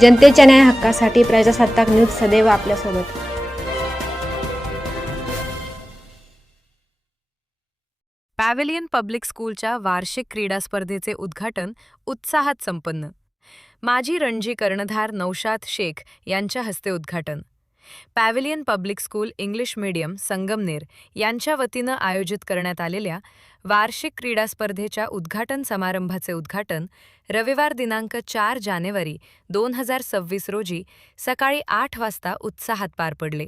जनतेच्या न्याय हक्कासाठी प्रजासत्ताक न्यूज सदैव आपल्यासोबत। पॅव्हेलियन पब्लिक स्कूलच्या वार्षिक क्रीडा स्पर्धेचे उद्घाटन उत्साहात संपन्न। माजी रणजी कर्णधार नौशाद शेख यांच्या हस्ते उद्घाटन। Pavilion public school English medium Sangamner यांच्या वतीनं आयोजित करण्यात आलेल्या वार्षिक क्रीडा स्पर्धेच्या उद्घाटन समारंभाचे उद्घाटन रविवार दिनांक 4 जानेवारी 2026 रोजी सकाळी 8 वाजता उत्साहात पार पडले।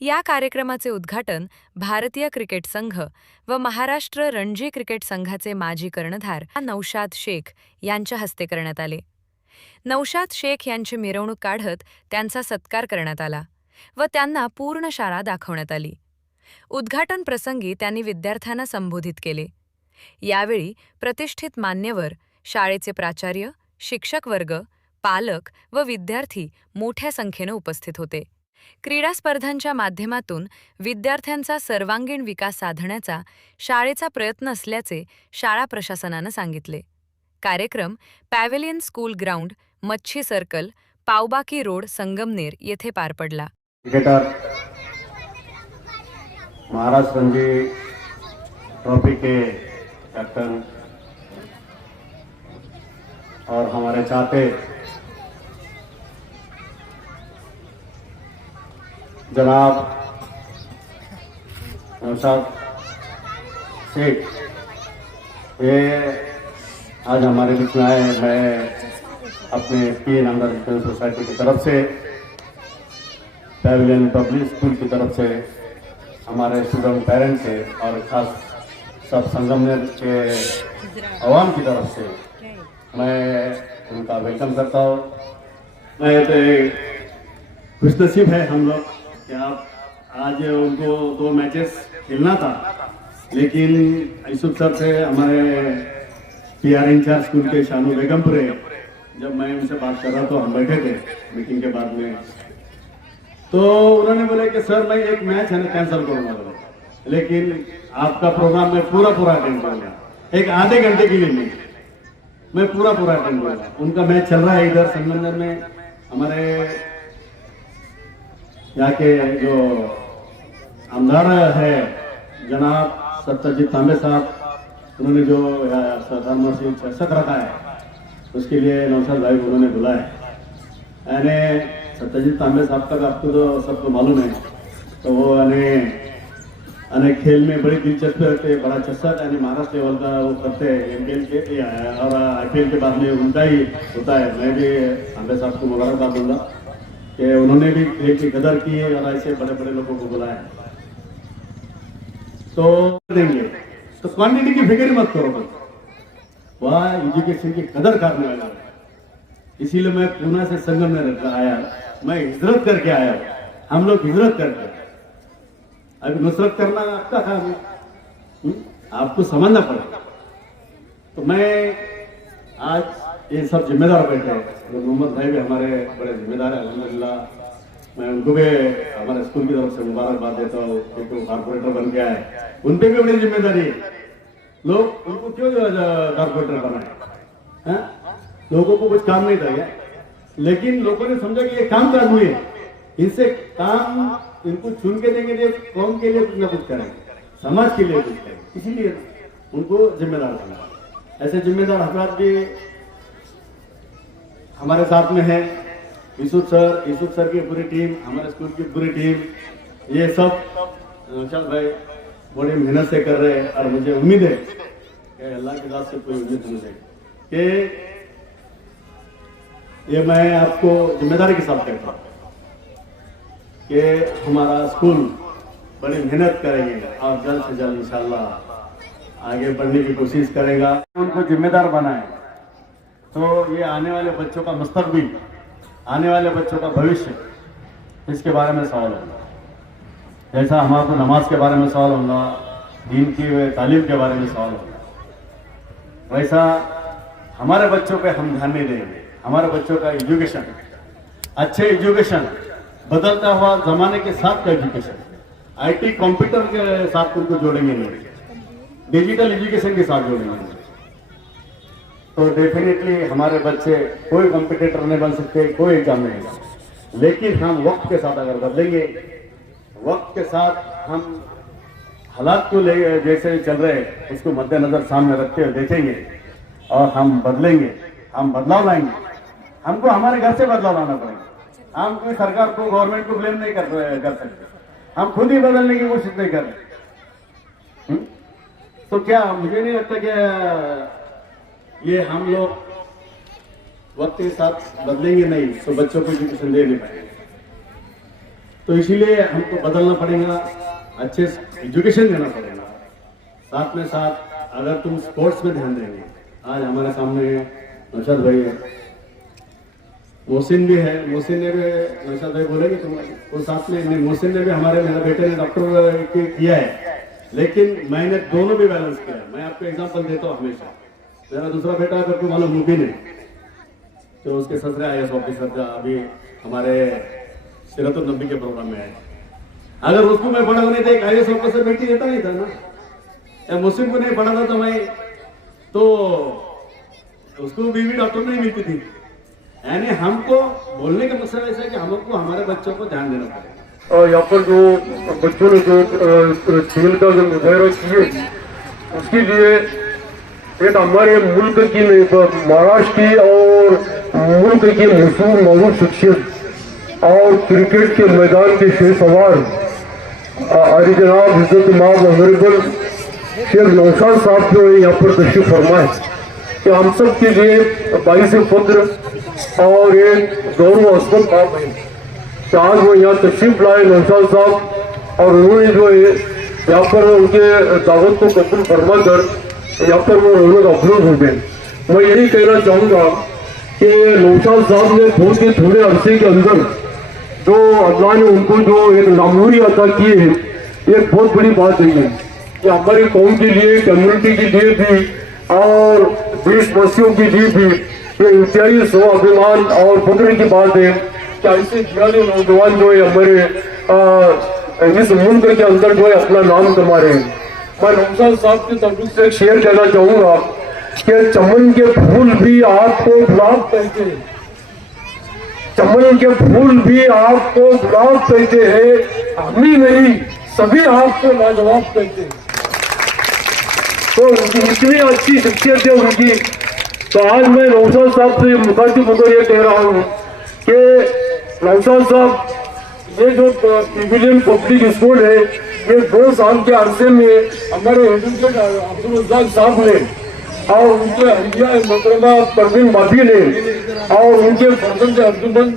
या कार्यक्रमाचे उद्घाटन भारतीय क्रिकेट संघ व महाराष्ट्र रणजी क्रिकेट संघाचे माजी कर्णधार नौशाद शेख यांच्या हस्ते करण्यात आले। नौशाद शेख यांची मिरवणूक काढत त्यांचा सत्कार करण्यात आला व त्यांना पूर्ण शाळा दाखवण्यात आली। उद्घाटन प्रसंगी त्यांनी विद्यार्थ्यांना संबोधित केले। यावेळी प्रतिष्ठित मान्यवर, शाळेचे प्राचार्य, शिक्षक वर्ग, पालक व विद्यार्थी मोठ्या संख्येने उपस्थित होते। क्रीडा स्पर्धांच्या माध्यमातून विद्यार्थ्यांचा सर्वांगीण विकास साधण्याचा शाळेचा प्रयत्न असल्याचे शाळा प्रशासनानं सांगितले। कार्यक्रम पॅव्हेलियन स्कूल ग्राउंड, मच्छी सर्कल, पावबाकी रोड, संगमनेर येथे पार पडला। क्रिकेटर महाराष्ट्र रणजी ट्रॉफी के कैप्टन और हमारे चाहते जनाब नौशाद शेख ये आज हमारे बीच में आए। मैं अपने पीएन अंडर सोसाइटी की तरफ से, पैवेलियन पब्लिक स्कूल की तरफ से, हमारे स्टूडेंट पेरेंट्स से और खास सब संगमनेर के आवाम की तरफ से मैं उनका वेलकम करता हूँ। मैं तो खुशनसीब है हम लोग कि आप आज उनको 2 मैचेस खेलना था, लेकिन यूसुफ सर से हमारे पीआर इंचार्ज स्कूल के शानू बेगमपुरे, जब मैं उनसे बात कर रहा तो हम बैठे थे मीटिंग के बाद में, तो उन्होंने बोले कि सर मैं एक मैच है ना कैंसिल करूंगा, लेकिन आपका प्रोग्राम मैं पूरा अटेंड करूंगा। एक आधे घंटे के लिए नहीं, मैं पूरा अटेंड करूंगा। उनका मैच चल रहा है इधर संगमनेर में। हमारे यहाँ के जो आमदार है जनाब सत्यजीत तांबे साहब, उन्होंने जो प्रधानमंत्री चर्चक रखा है उसके लिए नौशाद भाई उन्होंने बुलाया। यानी सत्यजीत तांबे साहब का आपको तो सबको मालूम है, तो वो यानी खेल में बड़ी दिलचस्पी रखते हैं, बड़ा चस्का यानी महाराष्ट्र लेवल का वो करते हैं एमपीएल के और आईपीएल के बाद में उनका ही होता है। मैं भी तांबे साहब को मुबारकबाद दूंगा कि उन्होंने भी खेल की कदर की है और ऐसे बड़े लोगों को बुलाया। तो देंगे तो क्वांटिटी की फिक्र मत करो, वह एजुकेशन की कदर करने वाला है। इसीलिए मैं पूना से संगमनेर आया, मैं हिजरत करके आया। हम लोग हिजरत करके, अभी नुसरत करना आपका काम है, आपको समझना पड़ेगा। तो मैं आज ये सब जिम्मेदार बैठे हैं, तो मोहम्मद भाई भी हमारे बड़े जिम्मेदार है अल्हम्दुलिल्लाह। मैं उनको भी हमारे स्कूल की तरफ से मुबारकबाद देता हूँ क्योंकि वो कारपोरेटर बन के आए, उन पर भी बड़ी जिम्मेदारी है। लोग उनको क्यों कारपोरेटर बनाए, लोगों को कुछ काम नहीं था, लेकिन लोगों ने समझा कि ये काम का आदमी है, इनसे काम इनको चुन के देंगे, कौम के लिए कुछ ना कुछ करेंगे, समाज के लिए कुछ करेंगे, इसीलिए उनको जिम्मेदार बना। ऐसे जिम्मेदार हजरात भी हमारे साथ में है। यूसुफ सर की पूरी टीम, हमारे स्कूल की पूरी टीम, ये सब नौशाद भाई बड़ी मेहनत से कर रहे हैं। और मुझे उम्मीद है कि अल्लाह के साथ से कोई उम्मीद नहीं है कि ये मैं आपको जिम्मेदारी के साथ कहता हूँ कि हमारा स्कूल बड़ी मेहनत करेंगे और जल्द से जल्द इंशाल्लाह आगे बढ़ने की कोशिश करेगा। उनको जिम्मेदार बनाए तो ये आने वाले बच्चों का मुस्तकबिल, आने वाले बच्चों का भविष्य, इसके बारे में सवाल होगा। जैसा हमारे नमाज के बारे में सवाल होगा, दीन की तालीम के बारे में सवाल होगा, वैसा हमारे बच्चों पे हम ध्यान नहीं देंगे। हमारे बच्चों का एजुकेशन, अच्छे एजुकेशन, बदलता हुआ जमाने के साथ का एजुकेशन, आईटी कंप्यूटर के साथ उनको जोड़ेंगे नहीं, डिजिटल एजुकेशन के साथ जोड़ेंगे। तो डेफिनेटली हमारे बच्चे कोई कॉम्पिटिटर नहीं बन सकते, कोई एग्जाम नहीं होगा। लेकिन हम वक्त के साथ अगर बदलेंगे, वक्त के साथ हम हालात को ले जैसे चल रहे हैं उसको मद्देनजर सामने रखते हुए देखेंगे और हम बदलेंगे, हम बदलाव लाएंगे। हमको हमारे घर से बदलाव लाना पड़ेगा। हम कोई सरकार को, गवर्नमेंट को ब्लेम नहीं कर सकते। हम खुद ही बदलने की कोशिश नहीं कर रहे। तो क्या मुझे नहीं लगता कि ये हम लोग वक्त के साथ बदलेंगे नहीं तो बच्चों को एजुकेशन दे नहीं पाएंगे। तो इसीलिए हमको बदलना पड़ेगा, अच्छे एजुकेशन देना पड़ेगा। साथ में साथ अगर तुम स्पोर्ट्स में ध्यान देंगे, आज हमारे सामने नौशाद भाई है, मोहसिन भी है, मोहसिन ने भी, नौशाद भाई बोलेंगे तुम, और साथ में मोहसिन ने भी, हमारे मेरे बेटे ने डॉक्टर किया है, लेकिन मैंने दोनों भी बैलेंस किया है। मैं आपको एग्जांपल देता हूँ हमेशा। मेरा दूसरा बेटा है, आपको मालूम मुबीन है, तो उसके ससुरे IAS ऑफिसर था, अभी हमारे सिरतुल नबी के प्रोग्राम में आए। अगर उसको मैं पढ़ा नहीं था, एक IAS ऑफिसर बेटी देता नहीं था ना, या मुस्लिम को नहीं पढ़ा था तो मैं, तो उसको बीवी डॉक्टर नहीं मिलती थी। यानी हमको बोलने का मसला ऐसा है कि हमको हमारे बच्चों को ध्यान देना पड़ेगा। और यहाँ पर जो बच्चों ने जो खेल का जो मुजाहरा किए, उसके लिए एक हमारे मुल्क की महाराष्ट्र की और मुल्क की मशहूर मशहूर शख्सियत और क्रिकेट के मैदान के शेरसवार आदि जनाब इज्जत माब ऑनरेबल शेख नौशाद साहब जो है यहाँ पर तशरीफ फरमाए, कि हम सब के लिए 22 फख्र और एक गौरवास्पद बात है कि आज वो यहाँ तशरीफ लाए नौशाद साहब, और उन्होंने जो है यहाँ पर उनके दावत को कबूल फरमा कर यहाँ पर वो उन्होंने अफरोज हो गए। मैं यही कहना चाहूँगा कि नौशाद साहब ने बहुत ही थोड़े अरसे के अंदर जो अल्लाह ने उनको जो एक नामूरी अता की है, ये बहुत बड़ी बात है कि हमारी कौम के लिए, कम्युनिटी के लिए भी और देशवासियों के लिए भी ये इंतहाई स्वाभिमान और फख्र की बात है कि ऐसे जियादी नौजवान जो है हमारे इस मुल्क के अंदर जो है अपना नाम कमा रहे हैं। मैं नौशाद साहब की तरफ से शेयर करना चाहूँगा कि चमन के फूल भी आपको गुलाब कहते हैं, चमन के फूल भी आपको गुलाब कहते हैं, हम ही नहीं सभी आपको लाजवाब कहते हैं। तो इतनी अच्छी शख्सियत है उनकी। तो आज मैं नौशाद साहब से मुखातिब होकर ये कह रहा हूँ कि नौशाद साहब, ये जो पिविलियन पब्लिक स्कूल है, ये 2 साल के अरसे में हमारे एडवोकेट अब्दुल रज़ाक साहब ने और उनके अहिया मोहतरमा परवीन भाभी ने और उनके फर्जंद अब्दुल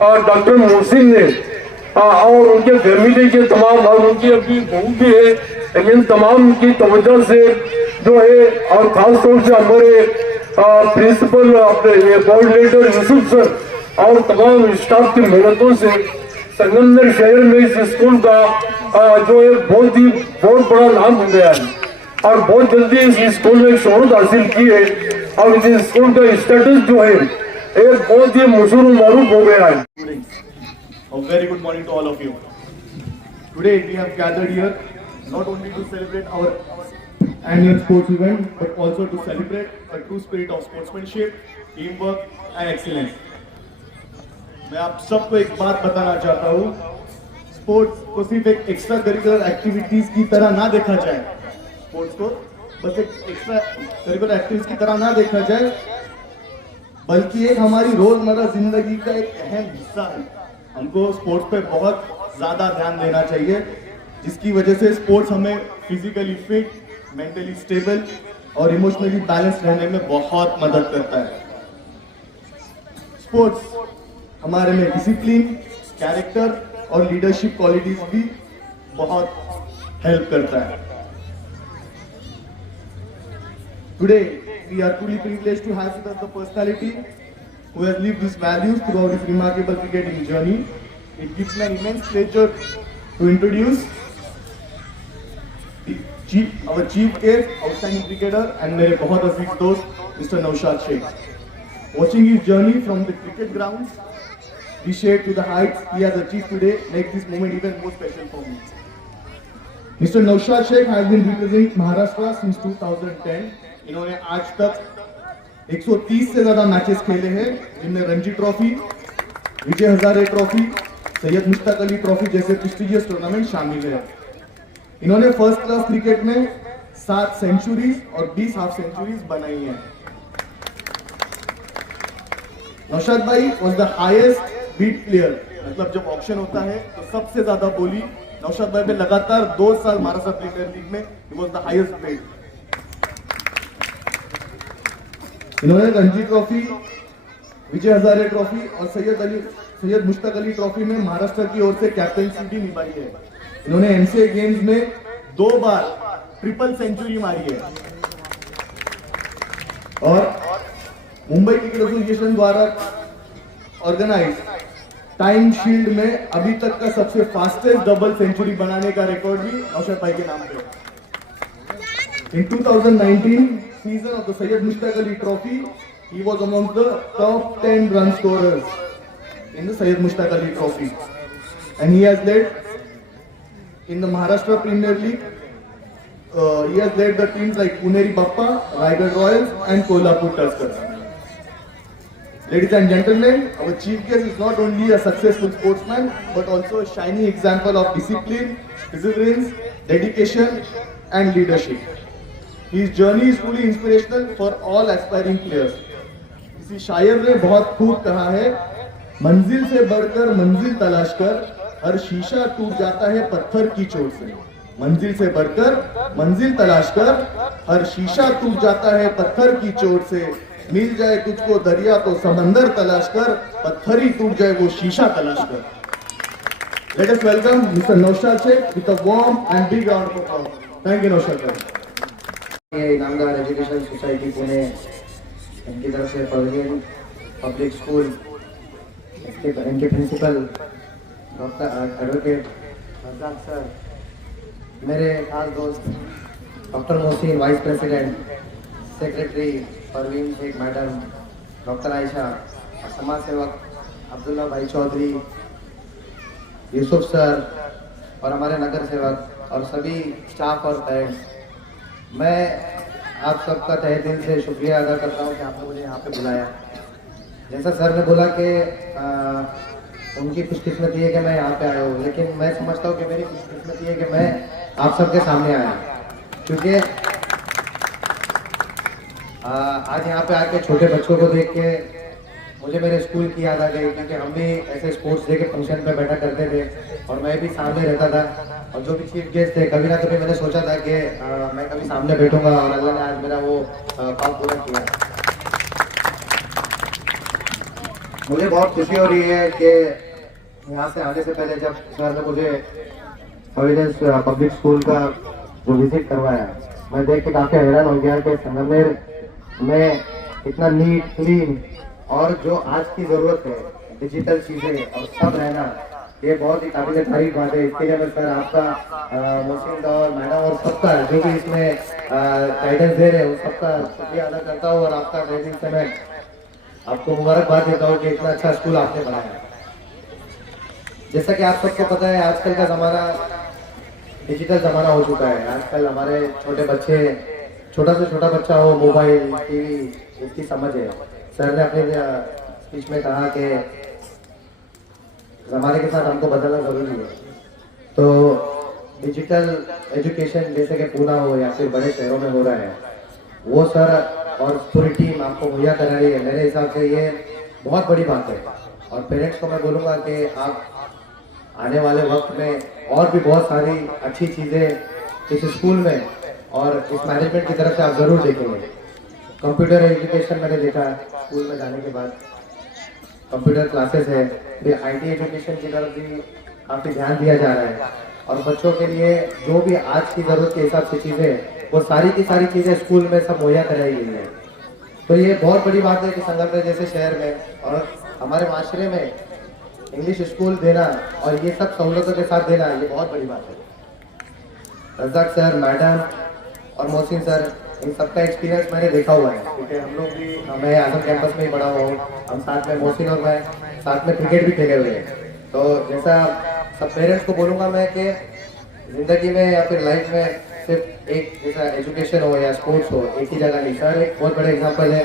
डॉक्टर मोहसिन ने और उनके फैमिली के तमाम, और उनकी अभी बहू भी है, इन तमाम की तवज्जो से जो है, और खास तौर से हमारे प्रिंसिपल अपने कोऑर्डिनेटर यूसुफ सर और तमाम स्टाफ की मेहनतों से संगमनेर शहर में इस स्कूल का जो है बहुत बड़ा नाम हो गया है, और बहुत जल्दी इस स्कूल में शोहरत हासिल की है, और इस स्कूल का स्टेटस जो है एक बहुत ही मशहूर मारूफ हो गया है। A very good morning to all of you. Today we have gathered here not only to celebrate our annual sports event, but also to celebrate the true spirit of sportsmanship, teamwork and excellence. मैं आप सबको एक बात बताना चाहता हूँ, sports को सिर्फ एक एक्स्ट्रा करिकुलर एक्टिविटीज की तरह ना देखा जाए, स्पोर्ट्स को बस एक एक्स्ट्रा करिकुलर एक्टिविटीज की तरह ना देखा जाए, बल्कि एक हमारी रोजमर्रा जिंदगी का एक अहम हिस्सा है। हमको स्पोर्ट्स पे बहुत ज़्यादा ध्यान देना चाहिए, जिसकी वजह से स्पोर्ट्स हमें फिजिकली फिट, मेंटली स्टेबल और इमोशनली बैलेंस रहने में बहुत मदद करता है। स्पोर्ट्स हमारे में डिसिप्लिन, कैरेक्टर और लीडरशिप क्वालिटीज भी बहुत हेल्प करता है। Today we are truly privileged to have with us the personality who has lived these values throughout his remarkable cricketing journey. It gives me an immense pleasure to introduce our chief guest, outstanding cricketer and मेरे बहुत अजीज दोस्त Mr. Naushad Sheikh. Watching his journey from the cricket grounds, reached to the heights he has achieved today, makes this moment even more special for me. Mr. Naushad Sheikh has been representing Maharashtra since 2010. इन्होंने आज तक 130 से ज्यादा matches खेले हैं, जिनमें Ranji trophy, Vijay Hazare trophy, Syed Mushtaq Ali trophy जैसे prestigious tournament शामिल है। इन्होंने फर्स्ट क्लास क्रिकेट में 7 सेंचुरीज और 20 हाफ सेंचुरीज बनाई हैं। नौशाद भाई was the highest bid player, मतलब जब ऑक्शन होता है तो सबसे ज्यादा बोली नौशाद भाई पे लगातार 2 साल महाराष्ट्र प्रीमियर लीग में he was the highest paid. इन्होंने रणजी ट्रॉफी, विजय हजारे ट्रॉफी और सैयद मुश्ताक अली ट्रॉफी में महाराष्ट्र की ओर से कैप्टनसी भी निभाई है। इन्होंने एमसीए गेम्स में 2 बार ट्रिपल सेंचुरी मारी है और मुंबई क्रिकेट एसोसिएशन द्वारा ऑर्गेनाइज टाइम शील्ड में अभी तक का सबसे फास्टेस्ट डबल सेंचुरी बनाने का रिकॉर्ड भी नौशाद भाई के नाम पे। इन 2019 season of the Syed Mushtaq Ali Trophy, he was among the top 10 run scorers in the Syed Mushtaq Ali Trophy, and he has led in the Maharashtra Premier League. He has led the teams like Puneri Bappa, Raigad Royals, and Kolhapur Tuskers. Ladies and gentlemen, our chief guest is not only a successful sportsman but also a shining example of discipline, perseverance, dedication, and leadership. His journey is truly inspirational for all aspiring players. किसी शायर ने बहुत खूब कहा है, मंजिल से बढ़कर मंजिल तलाश कर, हर शीशा टूट जाता है पत्थर की चोट से। मंजिल से बढ़कर मंजिल तलाश कर, हर शीशा टूट जाता है पत्थर की चोट से। मिल जाए तुझको दरिया तो समंदर तलाश कर, पत्थर ही टूट जाए वो शीशा तलाश कर। Let us welcome Mr. Naushad Sheikh with a warm and big round of applause. Thank you, Naushad Sheikh. ये इनामदार एजुकेशन सोसाइटी पुणे, इनकी तरफ से पवेलियन पब्लिक स्कूल, इनके principal doctor advocate Razak sir, मेरे खास दोस्त doctor Mohsin vice president, secretary Parveen Shaikh madam, doctor Ayesha, समाज सेवक अब्दुल्ला भाई चौधरी, यूसुफ सर और हमारे नगर सेवक और सभी स्टाफ और पेरेंट्स, मैं आप सबका तहे दिल से शुक्रिया अदा करता हूँ कि आपने मुझे यहाँ पे बुलाया। जैसा सर ने बोला कि उनकी खुशकिस्मती है कि मैं यहाँ पे आया हूँ, लेकिन मैं समझता हूँ कि मेरी खुशकिस्मती है कि मैं आप सबके सामने आया, क्योंकि आज यहाँ पे आके छोटे बच्चों को देख के मुझे मेरे स्कूल की याद आ गई, क्योंकि हम भी ऐसे स्पोर्ट्स डे के फंक्शन पे बैठा करते थे और मैं भी सामने रहता था। और जो भी चीफ गेस्ट थे, कभी ना कभी मैंने सोचा था कि मैं कभी सामने बैठूंगा, और अल्लाह ने आज मेरा वो काम पूरा किया। मुझे बहुत खुशी हो रही है कि यहाँ से आने से पहले जब सर ने मुझे प्रोविडेंस पब्लिक स्कूल का जो विजिट करवाया, मैं देख के काफ़ी हैरान हो गया कि संगमनेर में इतना नीट क्लीन और जो आज की ज़रूरत है डिजिटल चीज़ें और सब रहना, ये बहुत ही काबिल तारीफ बात है। इसके लिए मैं सर आपका मोहसिन और मैडम और सबका जो भी इसमें गाइडेंस दे रहे हैं उन सबका शुक्रिया अदा करता हूँ, और आपका दिल से मैं आपको मुबारकबाद देता हूँ कि इतना अच्छा स्कूल आपने बनाया। जैसा कि आप सबको पता है, आजकल का ज़माना डिजिटल ज़माना हो चुका है। आजकल हमारे छोटे बच्चे, छोटा से छोटा बच्चा हो, मोबाइल टीवी इसकी समझ है। सर ने अपने स्पीच में कहा कि ज़माने के साथ हमको बदलना ज़रूरी है। तो डिजिटल एजुकेशन जैसे कि पूना हो या फिर बड़े शहरों में हो रहा है, वो सर और पूरी टीम आपको मुहैया करा रही है। मेरे हिसाब से ये बहुत बड़ी बात है, और पेरेंट्स को मैं बोलूँगा कि आप आने वाले वक्त में और भी बहुत सारी अच्छी चीज़ें इस स्कूल में और इस मैनेजमेंट की तरफ से आप ज़रूर देखेंगे। कंप्यूटर एजुकेशन मैंने देखा स्कूल में जाने के बाद, कंप्यूटर क्लासेस है, फिर IT एजुकेशन की तरफ भी काफ़ी ध्यान दिया जा रहा है, और बच्चों के लिए जो भी आज की ज़रूरत के हिसाब से चीज़ें, वो सारी की सारी चीज़ें स्कूल में सब मुहैया कराई गई है। तो ये बहुत बड़ी बात है कि संगमनेर जैसे शहर में और हमारे माशरे में इंग्लिश स्कूल देना और ये सब सहूलतों के साथ देना, ये बहुत बड़ी बात है। रज़ाक सर, मैडम और मोहसिन सर, इन सबका एक्सपीरियंस मैंने देखा हुआ है, क्योंकि हम लोग भी, मैं आजम कैंपस में ही बड़ा हुआ हूँ, हम साथ में, मोहसिन और मैं साथ में क्रिकेट भी खेले हुए हैं। तो जैसा सब पेरेंट्स को बोलूँगा मैं कि ज़िंदगी में या फिर लाइफ में सिर्फ एक जैसा एजुकेशन हो या स्पोर्ट्स हो, एक ही जगह नहीं। सर एक बहुत बड़े एग्जाम्पल है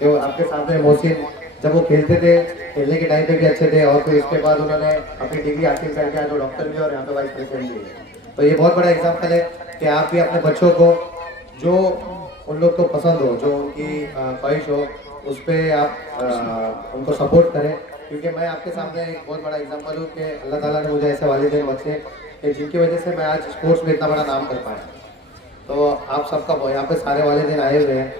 कि आपके सामने मोहसिन जब वो खेलते थे, खेलने के टाइम पे भी अच्छे थे, और फिर इसके बाद उन्होंने अपनी डिग्री हासिल करके आज वो डॉक्टर भी और यहाँ पे वाइस प्रेसिडेंट भी है। तो ये बहुत बड़ा एग्जाम्पल है कि आप भी अपने बच्चों को जो उन लोग को पसंद हो, जो उनकी ख्वाहिश हो, उस पर आप उनको सपोर्ट करें। क्योंकि मैं आपके सामने एक बहुत बड़ा एग्जाम्पल हूँ कि अल्लाह ताला ने मुझे ऐसे वालिदैन बख्शे कि जिनकी वजह से मैं आज स्पोर्ट्स में इतना बड़ा नाम कर पाया। तो आप सबका यहाँ पे सारे वालिदैन आए हुए हैं,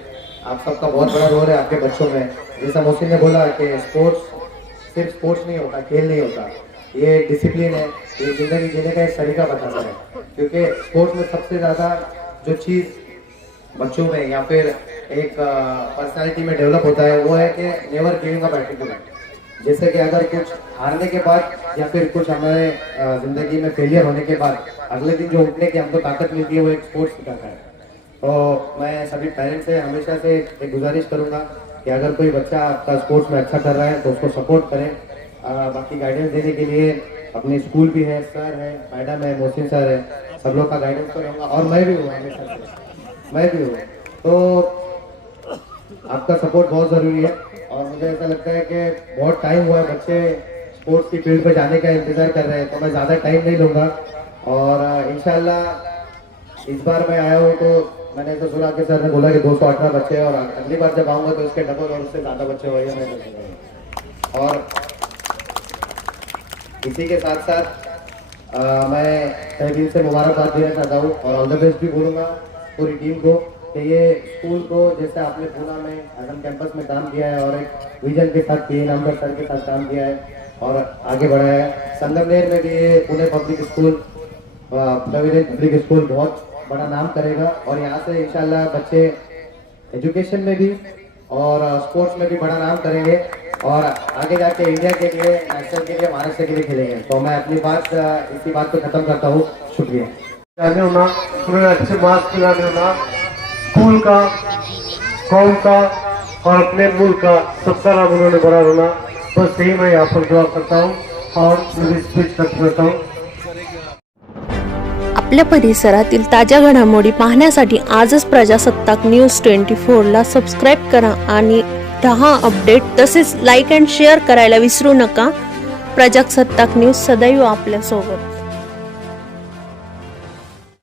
आप सबका बहुत बड़ा रोल है आपके बच्चों में। जैसा मोहसिन ने बोला कि स्पोर्ट्स सिर्फ स्पोर्ट्स नहीं होता, खेल नहीं होता, ये डिसिप्लिन है, ये ज़िंदगी जीने का एक तरीका बताता है। क्योंकि स्पोर्ट्स में सबसे ज़्यादा जो चीज़ बच्चों में या फिर एक पर्सनालिटी में डेवलप होता है वो है कि नेवर गिविंग अप एटीट्यूड। जैसे कि अगर कुछ हारने के बाद या फिर कुछ हमारे ज़िंदगी में फेलियर होने के बाद अगले दिन जो उठने की हमको ताकत मिलती है वो एक स्पोर्ट्स सिखाता है। तो मैं सभी पेरेंट्स से हमेशा से एक गुजारिश करूंगा कि अगर कोई बच्चा आपका स्पोर्ट्स में अच्छा कर रहा है तो उसको सपोर्ट करें। बाकी गाइडेंस देने के लिए अपने स्कूल भी है, सर है, मैडम है, मोहसिन सर है, सब लोग का गाइडेंस करूँगा और मैं भी हूँ, हमेशा से मैं भी हूँ। तो आपका सपोर्ट बहुत ज़रूरी है और मुझे ऐसा लगता है कि बहुत टाइम हुआ है बच्चे स्पोर्ट्स की फील्ड पे जाने का इंतज़ार कर रहे हैं, तो मैं ज़्यादा टाइम नहीं लूँगा। और इंशाल्लाह इस बार मैं आया हूँ तो मैंने तो सुना कि सर ने बोला कि 218 बच्चे और अगली बार जब आऊँगा तो इसके डबल और उससे ज़्यादा बच्चे होंगे मैं। और इसी के साथ साथ मैं तहे दिल से मुबारकबाद देना चाहता हूँ और ऑल द बेस्ट भी बोलूँगा पूरी टीम को कि ये स्कूल को जैसे आपने पूना में आजम कैंपस में काम किया है और एक विजन के साथ किए नाम सर के साथ काम किया है और आगे बढ़ाया है। संगमनेर में भी ये Pune public school, pavilion public school बहुत बड़ा नाम करेगा और यहाँ से इंशाल्लाह बच्चे एजुकेशन में भी और स्पोर्ट्स में भी बड़ा नाम करेंगे और आगे जाके इंडिया के लिए, नेशनल के लिए, महाराष्ट्र के लिए खेलेंगे। तो मैं अपनी बात इसी बात को खत्म करता हूँ। शुक्रिया। जाने होना, उन्होंने अच्छे मार्क्स दिलाने होना, स्कूल का, कौम का और अपने मुल्क का सबका नाम उन्होंने बड़ा होना। बस यही मैं यहाँ पर दुआ करता हूँ और मेरी स्पीच खत्म करता हूँ। आपल्या परिसरातील ताज्या घडामोडी पाहण्यासाठी आजच प्रजासत्ताक न्यूज 24 ला सबस्क्राईब करा आणि रहा अपडेट। तसेच लाईक अँड शेअर करायला विसरू नका। प्रजासत्ताक न्यूज सदैव आपल्या सोबत।